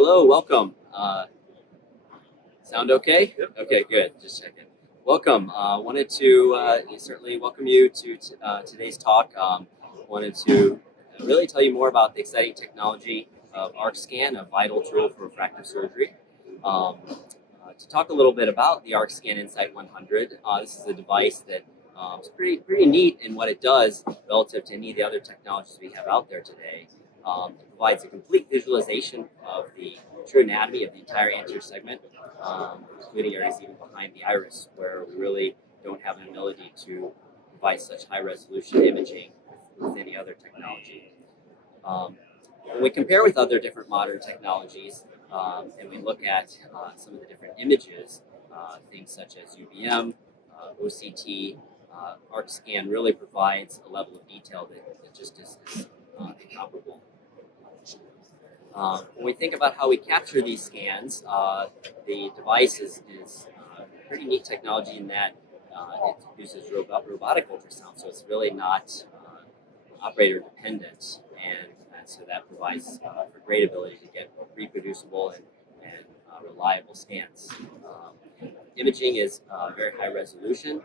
Hello, welcome. Sound okay? Yep. Okay, good. Just checking. Welcome. Wanted to certainly welcome you to today's talk. Wanted to really tell you more about the exciting technology of ARC-Scan, a vital tool for refractive surgery. To talk a little bit about the ARC-Scan Insight 100, this is a device that is pretty neat in what it does relative to any of the other technologies we have out there today. It provides a complete visualization of the true anatomy of the entire anterior segment, including areas even behind the iris, where we really don't have an ability to provide such high resolution imaging with any other technology. When we compare with other different modern technologies, and we look at some of the different images, things such as UVM, OCT, ARC-Scan really provides a level of detail that just is incomparable. When we think about how we capture these scans, the device is pretty neat technology in that it uses robotic ultrasound, so it's really not operator dependent, and so that provides for great ability to get reproducible and reliable scans. Imaging is very high resolution,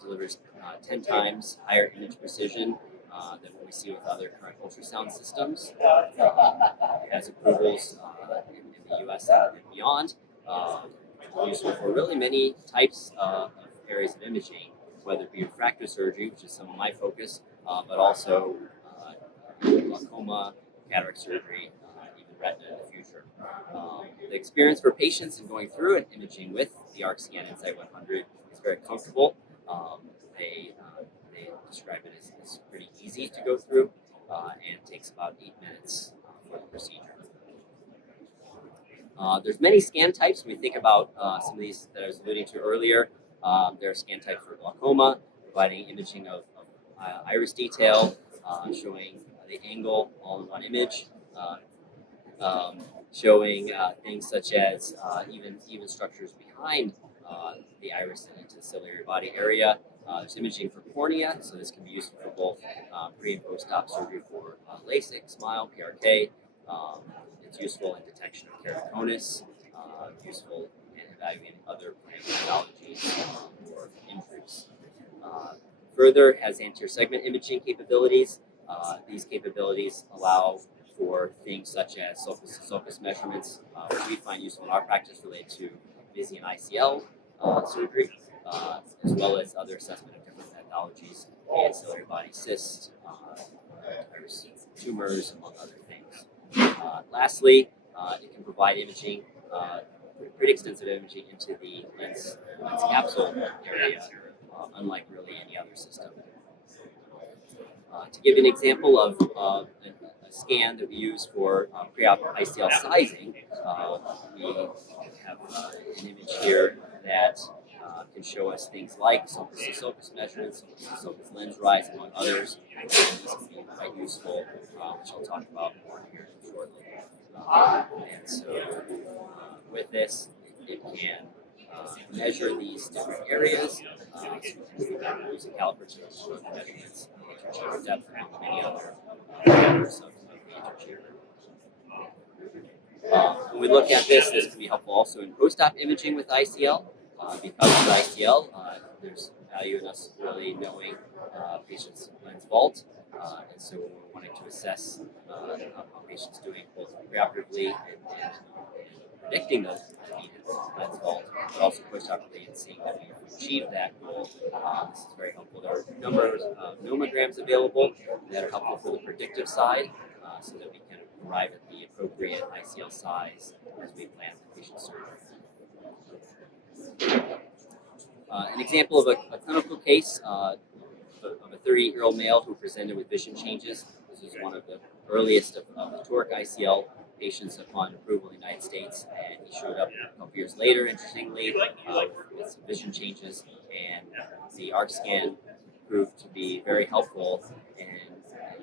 delivers 10 times higher image precision than what we see with other current ultrasound systems. It has approvals in the US and beyond. Useful for really many types of areas of imaging, whether it be refractive surgery, which is some of my focus, but also glaucoma, cataract surgery, even retina in the future. The experience for patients in going through an imaging with the ARC-Scan Insight 100 is very comfortable. They describe it as pretty easy to go through and takes about 8 minutes for the procedure. There's many scan types. When we think about some of these that I was alluding to earlier, there are scan types for glaucoma, providing imaging of iris detail, showing the angle all in one image, showing things such as even structures behind the iris and into the ciliary body area. There's imaging for cornea, so this can be useful for both pre and post-op surgery for LASIK, SMILE, PRK. It's useful in detection of keratoconus, useful in evaluating other pathologies or injuries. Further, has anterior segment imaging capabilities. These capabilities allow for things such as sulcus measurements, which we find useful in our practice related to Visian ICL surgery, as well as other assessment of different pathologies, ancillary body cysts, iris tumors, among other things. Lastly, it can provide imaging, pretty extensive imaging into the lens capsule area, unlike really any other system. To give you an example of a scan that we use for pre-op ICL sizing, we have an image here that can show us things like sulcus measurements, sulcus lens rise, among others. And this can be quite useful, which I'll talk about more here shortly. And so with this, it can measure these different areas. So we can use a caliper to show the measurements, interchange depth, and many other parameters of the interchange. When we look at this can be helpful also in post-op imaging with ICL. Because of ICL, there's value in us really knowing patients' lens vault. And so when we're wanting to assess how patients doing both preoperatively and predicting those needed lens vault, but also post-operatively and seeing that we've achieved that goal, this is very helpful. There are a number of nomograms available that are helpful for the predictive side, so that we can arrive at the appropriate ICL size as we plan the patient surgery. An example of a clinical case of a 38-year-old male who presented with vision changes. This is one of the earliest of the toric ICL patients upon approval in the United States, and he showed up a couple years later, interestingly, with some vision changes, and the ARC-Scan proved to be very helpful in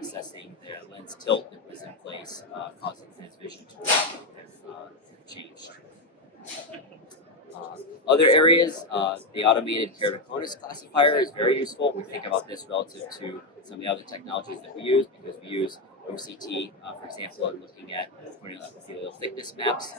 assessing the lens tilt that was in place, causing his vision to have changed. Other areas, the automated keratoconus classifier is very useful. We think about this relative to some of the other technologies that we use, because we use OCT, for example, and looking at corneal epithelial thickness maps.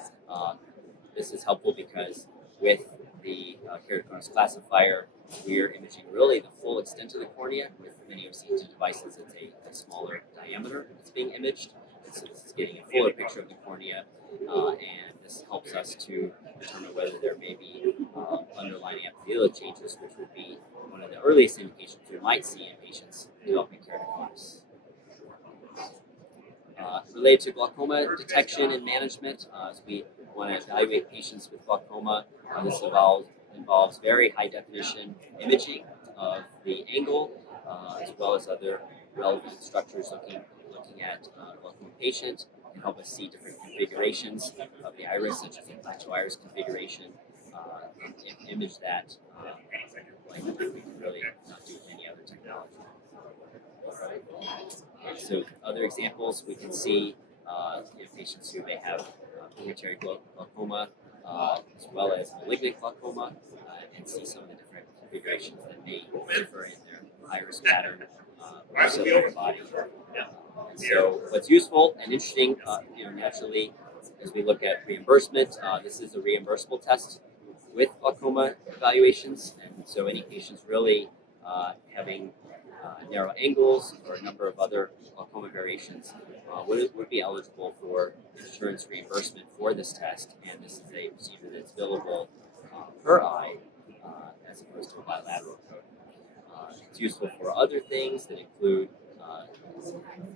This is helpful because with the keratoconus classifier, we're imaging really the full extent of the cornea. With many OCT devices, it's a smaller diameter that's being imaged. And so this is getting a fuller picture of the cornea, and this helps us to determine whether there may be underlying epithelial changes, which would be one of the earliest indications we might see in patients developing keratoconus. Related to glaucoma detection and management, as we want to evaluate patients with glaucoma, this involves very high definition imaging of the angle, as well as other relevant structures. Looking at glaucoma patients can help us see different configurations of the iris, such as a plateau iris configuration, and image that like we can really not do with any other technology. So other examples, we can see patients who may have pigmentary glaucoma, as well as malignant glaucoma, and see some of the different configurations that may differ in their iris pattern or cellular body. And so what's useful and interesting, naturally, as we look at reimbursement, this is a reimbursable test with glaucoma evaluations, and so any patients really having narrow angles or a number of other glaucoma variations would be eligible for insurance reimbursement for this test, and this is a procedure that's billable per eye as opposed to a bilateral code. It's useful for other things that include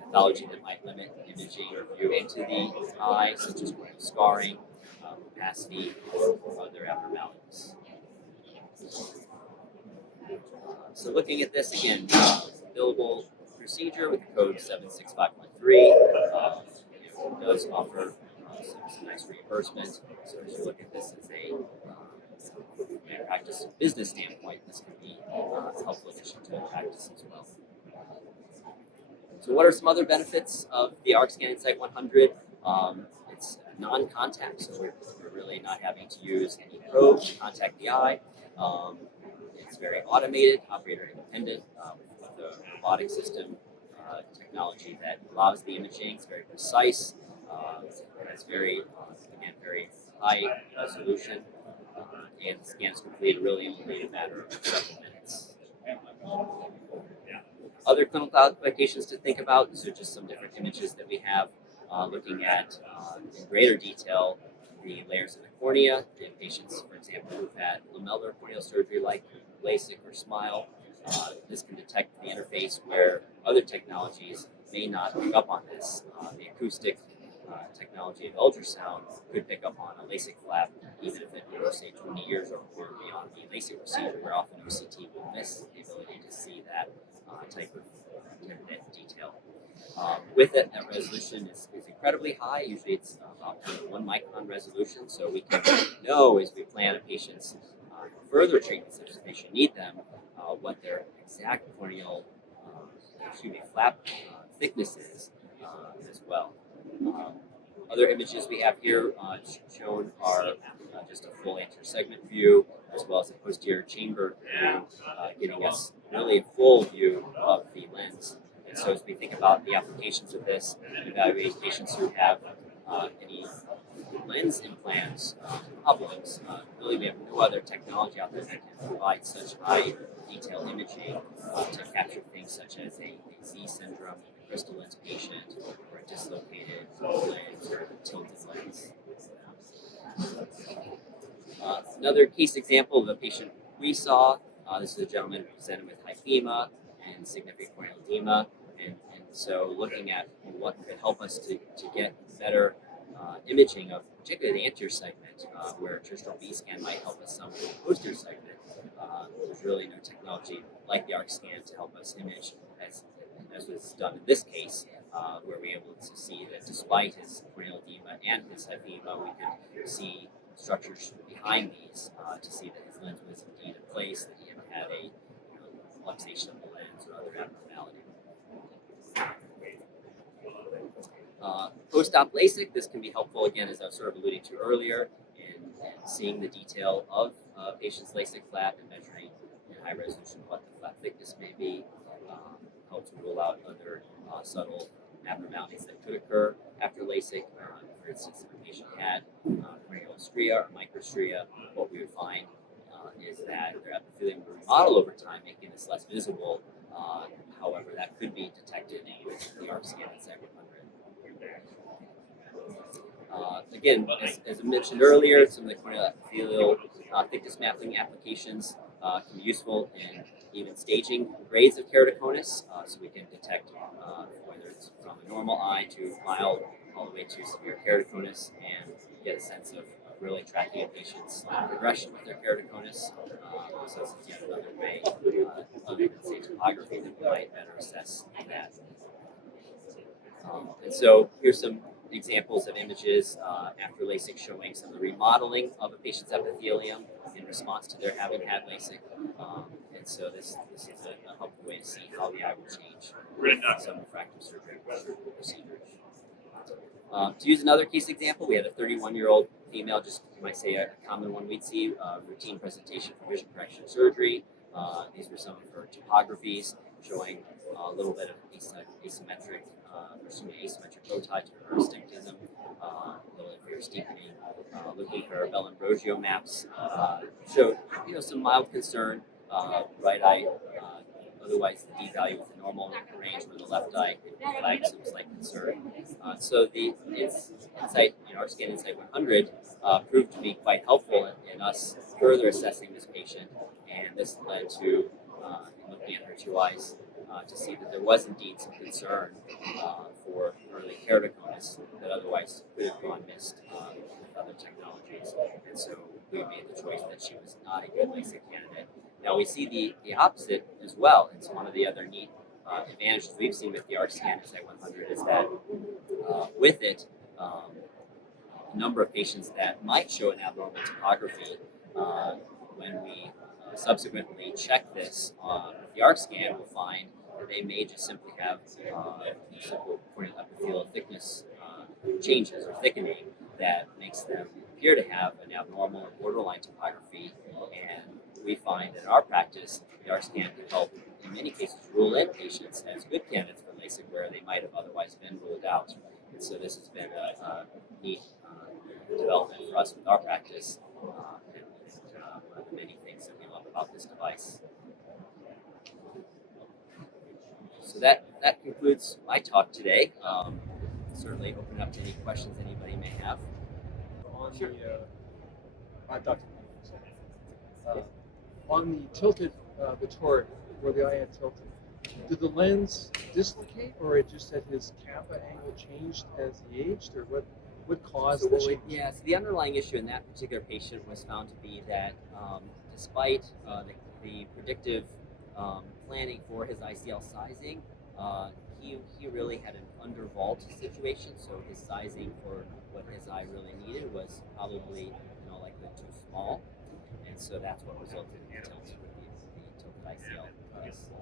pathology that might limit imaging or view into the eye, such as corneal scarring, opacity, or other abnormalities. So looking at this again, billable procedure with code 76513 does offer some nice reimbursement. So as you look at this as a practice business standpoint, this can be a helpful addition to practice as well. So what are some other benefits of the ARC-Scan Insight 100? It's non-contact, so we're really not having to use any probe to contact the eye. It's very automated, operator independent, with a robotic system technology that allows the imaging. It's very precise. It's very high resolution, and the scan is completed really in a matter of several minutes. Other clinical applications to think about, so just some different images that we have looking at in greater detail the layers of the cornea in patients, for example, who've had lamellar corneal surgery like LASIK or SMILE. This can detect the interface where other technologies may not pick up on this. The acoustic technology of ultrasound could pick up on a LASIK flap, even if it were, say, 20 years or beyond the LASIK procedure, where often OCT will miss the ability to see that type of detail. With it, that resolution is incredibly high. Usually it's about 1 micron resolution, so we can know as we plan a patient's further treatments, if the patient need them, what their exact corneal flap thickness is as well. Other images we have here shown are just a full anterior segment view, as well as a posterior chamber view, giving us really a full view of the lens. And so as we think about the applications of this, evaluate patients who have any lens implants problems, really we have no other technology out there that can provide such high detail imaging to capture things such as a Z syndrome, a crystal lens patient, or a dislocated lens or a tilted lens. Another case example of a patient we saw, this is a gentleman who presented with hyphema and significant corneal edema, and so looking at what could help us to get better imaging of particularly the anterior segment, where a traditional B-scan might help us some with the posterior segment. There's really no technology like the ARC-Scan to help us image as was done in this case, where we're able to see that despite his corneal edema and his hyphema, we could see structures behind these to see that his lens was indeed in place, that he had a luxation of the lens or other abnormality. Post-op LASIK, this can be helpful, again, as I was sort of alluding to earlier, in seeing the detail of patient's LASIK flap and measuring in high resolution what the flap thickness may be, help to rule out other subtle abnormalities that could occur after LASIK. For instance, if a patient had Manning ASCRS or microstria, what we would find is that their epithelium would remodel over time, making this less visible. However, that could be detected with the ARC scan Insight 100. Again, as I mentioned earlier, some of the corneal epithelial thickness mapping applications can be useful in even staging grades of keratoconus, so we can detect whether it's from a normal eye to mild all the way to severe keratoconus, and get a sense of really tracking a patient's progression with their keratoconus. So this is yet another way, other than say topography, that we might better assess that. And so here's some examples of images after LASIK showing some of the remodeling of a patient's epithelium in response to their having had LASIK. And so this is a helpful way to see how the eye will change with some refractive surgery procedures. To use another case example, we had a 31-year-old female, just you might say a common one we'd see, routine presentation for vision correction surgery. These were some of her topographies showing a little bit of asymmetric bow tie to her astigmatism, a little inferior steepening. Looking at her Bell Ambrosio maps, showed some mild concern. Right eye, otherwise the D value with the normal range, where the left eye flagged some slight concern. So the Insight, our Scan Insight 100 proved to be quite helpful in us further assessing this patient, and this led to looking at her two eyes to see that there was indeed some concern for early keratoconus that otherwise could have gone missed with other technologies. And so we made the choice that she was not a good LASIK candidate. Now we see the opposite as well. It's one of the other neat advantages we've seen with the ARC Scan Insight 100 is that with it, a number of patients that might show an abnormal topography, when we subsequently check this with the ARC scan, we'll find that they may just simply have simple corneal epithelial thickness changes or thickening that makes them appear to have an abnormal or borderline topography. And we find in our practice, the ARC scan can help in many cases rule in patients as good candidates for LASIK where they might have otherwise been ruled out. And so this has been a neat development for us with our practice, and one of the many things that we love about this device. So that concludes my talk today. Certainly open up to any questions anybody may have. On Dr. On the tilted, the toric, where the eye had tilted, did the lens dislocate, or it just that his kappa angle changed as he aged, or what caused the change? Yeah, so the underlying issue in that particular patient was found to be that despite the predictive planning for his ICL sizing, he really had an under-vault situation, so his sizing for what his eye really needed was probably likely too small, and so that's what resulted in the tilt with the tilted ICL.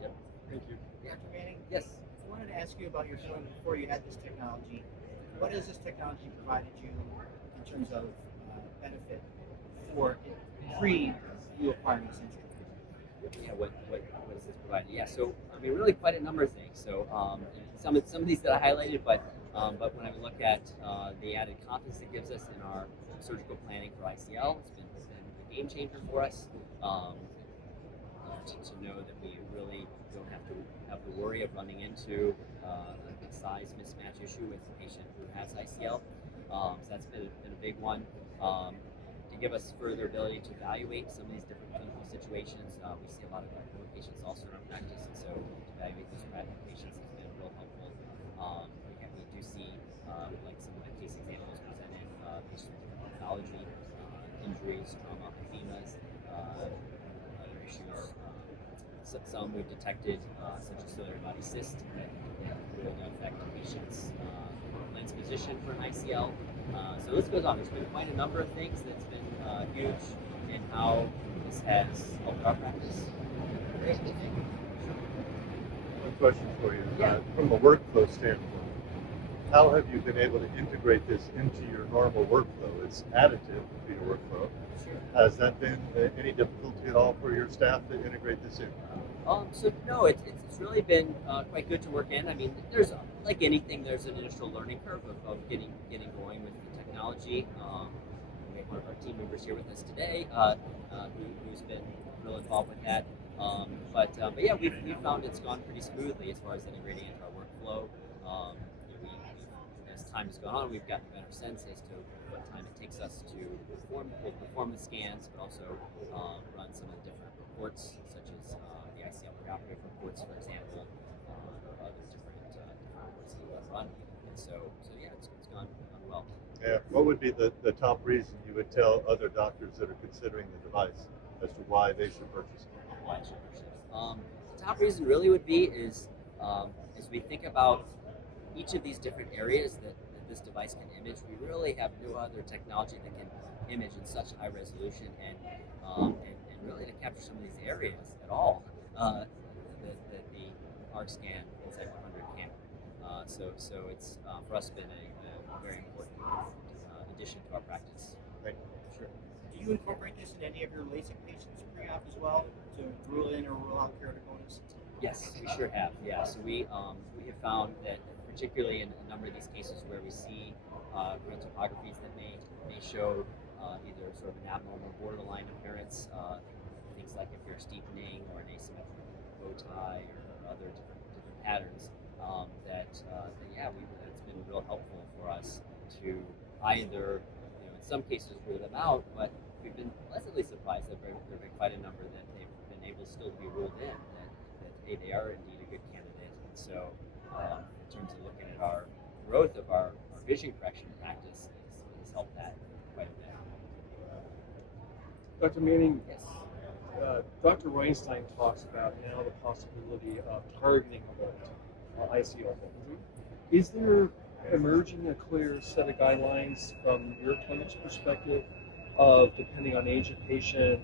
Yep. Thank you. Yeah. Dr. Manning, Yes. I wanted to ask you about your feeling before you had this technology. What has this technology provided you in terms of benefit for pre you acquiring this instrument? Yeah, what does this provide? Yeah, so I mean, really quite a number of things. So some of these that I highlighted, but when I look at the added confidence it gives us in our surgical planning for ICL, it's been a game changer for us. To know that we really don't have to worry of running into a size mismatch issue with a patient who has ICL. So that's been a big one. To give us further ability to evaluate some of these different clinical situations. We see a lot of glaucoma patients also in our practice, and so to evaluate those patients has been real helpful. We do see, like some of the case examples presented, patients with different pathology, injuries, trauma, edemas, other issues. Some we've detected, such as ciliary body cyst, that will affect the patient's lens position for an ICL. So this goes on. There's been quite a number of things that's been huge in how this has helped our practice. Great. One question for you. Yeah. From a workflow standpoint, how have you been able to integrate this into your normal workflow? It's additive to your workflow. Sure. Has that been any difficulty at all for your staff to integrate this in? So no, it's really been quite good to work in. I mean, there's like anything, there's an initial learning curve of getting going with the technology. We have one of our team members here with us today who's been real involved with that. But yeah, we've found it's gone pretty smoothly as far as integrating into our workflow. As time has gone on, we've gotten a better sense as to what time it takes us to perform the scans, but also run some of the different reports, such as the ICL preoperative reports, for example, or other different reports that we run. And so yeah, it's gone well. Yeah. What would be the top reason you would tell other doctors that are considering the device as to why they should purchase it? Why should purchase? The top reason really would be is as we think about each of these different areas that this device can image, we really have no other technology that can image in such high resolution and really to capture some of these areas at all that the ARC scan Insight 100 can. So it's for us been a very important addition to our practice. Thank you. Sure. Do you incorporate this in any of your LASIK patients pre-op as well to rule in or rule out keratoconus? Yes, we sure have. Yeah, so we have found that particularly in a number of these cases where we see real topographies that may show either sort of an abnormal borderline appearance, things like if you're steepening or an asymmetric bow tie or other different patterns, it's been real helpful for us to either, in some cases rule them out, but we've been pleasantly surprised that there have been quite a number that they've been able still to be ruled in, that hey, they are indeed a good candidate. And so in terms of looking at our growth of our vision correction practice has helped that quite a bit. Dr. Manning, Yes. Dr. Weinstein talks about now the possibility of targeting a volt, ICL volt. Is there emerging a clear set of guidelines from your clinic's perspective of, depending on age of patient,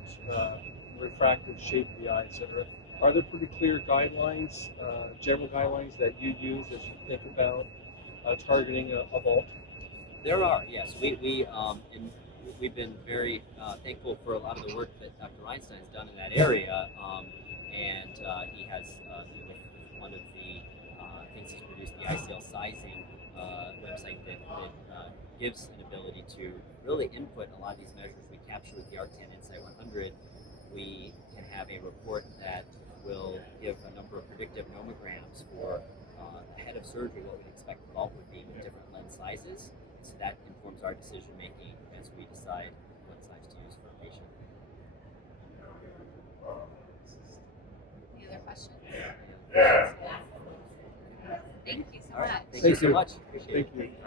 refractive shape of the eye, etc.? Are there pretty clear guidelines, general guidelines that you use as you think about targeting a vault? There are, yes. We've been very thankful for a lot of the work that Dr. Einstein's done in that area, and he has with one of the things he's produced, the ICL sizing website that gives an ability to really input a lot of these measures we capture with the ARC-10 Insight 100. We can have a report that will give a number of predictive nomograms for ahead of surgery what we'd expect the vault would be with different lens sizes. So that informs our decision making as we decide what size to use for a patient. Any other questions? Thank you so All right. much. Thank you so much. Appreciate it. Thank you.